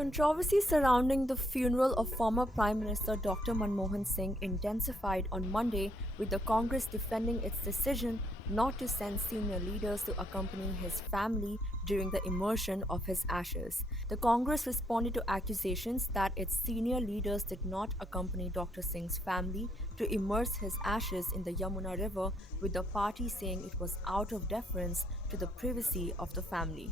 Controversy surrounding the funeral of former Prime Minister Dr. Manmohan Singh intensified on Monday, with the Congress defending its decision not to send senior leaders to accompany his family during the immersion of his ashes. The Congress responded to accusations that its senior leaders did not accompany Dr. Singh's family to immerse his ashes in the Yamuna River, with the party saying it was out of deference to the privacy of the family.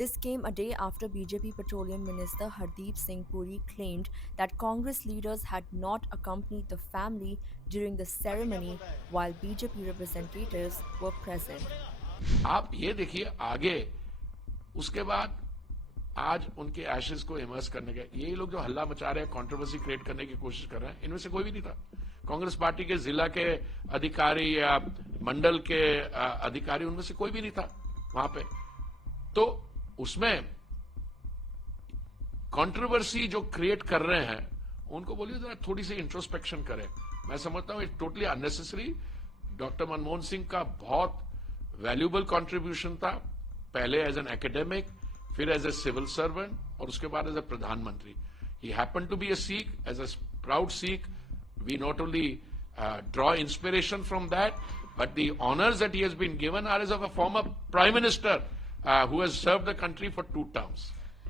This came a day after BJP Petroleum Minister Hardeep Singh Puri claimed that Congress leaders had not accompanied the family during the ceremony while BJP representatives were present. आप ये देखिए आगे उसके बाद आज उनके Ashes को immerse करने के ये लोग जो हल्ला मचा रहे हैं कंट्रोवर्सी क्रिएट करने की कोशिश कर रहे हैं इनमें से कोई भी नहीं था कांग्रेस पार्टी के जिला के अधिकारी या मंडल के अधिकारी उनमें से कोई भी नहीं था वहां पे तो उसमें कंट्रोवर्सी जो क्रिएट कर रहे हैं उनको बोलिए जरा थोड़ी सी इंट्रोस्पेक्शन करें मैं समझता हूं it totally unnecessary doctor Manmohan Singh का बहुत वैल्यूबल कंट्रीब्यूशन था पहले एज एन एकेडमिक फिर एज ए सिविल सर्वेंट और उसके बाद एज ए प्रधानमंत्री he happen to be a Sikh as a proud Sikh we not only draw inspiration from that but the honours that he has been given are as of a former prime minister who has served the country for 2 terms.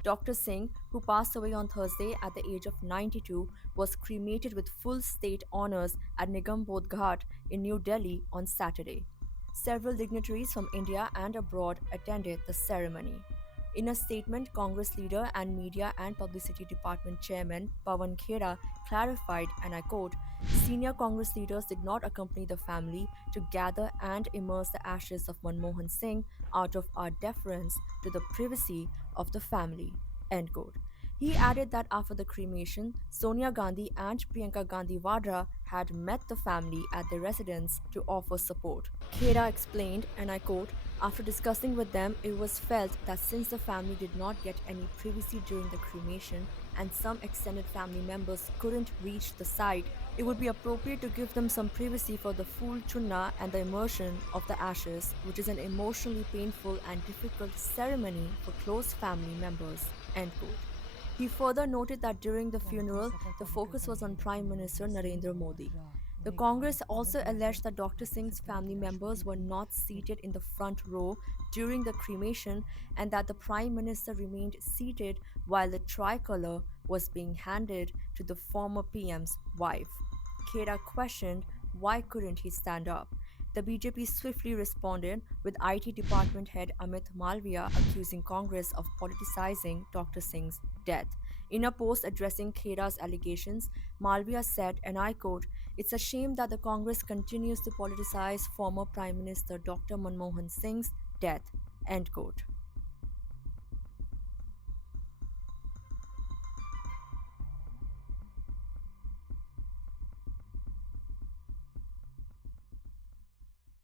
Dr. Singh, who passed away on Thursday at the age of 92, was cremated with full state honors at Nigambodh Ghat in New Delhi on Saturday. Several dignitaries from India and abroad attended the ceremony. In a statement, Congress leader and Media and Publicity Department Chairman Pawan Khera clarified, and I quote, "Senior Congress leaders did not accompany the family to gather and immerse the ashes of Manmohan Singh out of our deference to the privacy of the family." End quote. He added that after the cremation, Sonia Gandhi and Priyanka Gandhi Vadra had met the family at their residence to offer support. Khera explained, and I quote, "After discussing with them, it was felt that since the family did not get any privacy during the cremation and some extended family members couldn't reach the site, it would be appropriate to give them some privacy for the full chunna and the immersion of the ashes, which is an emotionally painful and difficult ceremony for close family members." End quote. He further noted that during the funeral, the focus was on Prime Minister Narendra Modi. The Congress also alleged that Dr. Singh's family members were not seated in the front row during the cremation and that the Prime Minister remained seated while the tricolor was being handed to the former PM's wife. Khera questioned why couldn't he stand up. The BJP swiftly responded, with IT Department head Amit Malviya accusing Congress of politicizing Dr. Singh's death. In a post addressing Khera's allegations, Malviya said, and I quote, "It's a shame that the Congress continues to politicize former Prime Minister Dr. Manmohan Singh's death." End quote.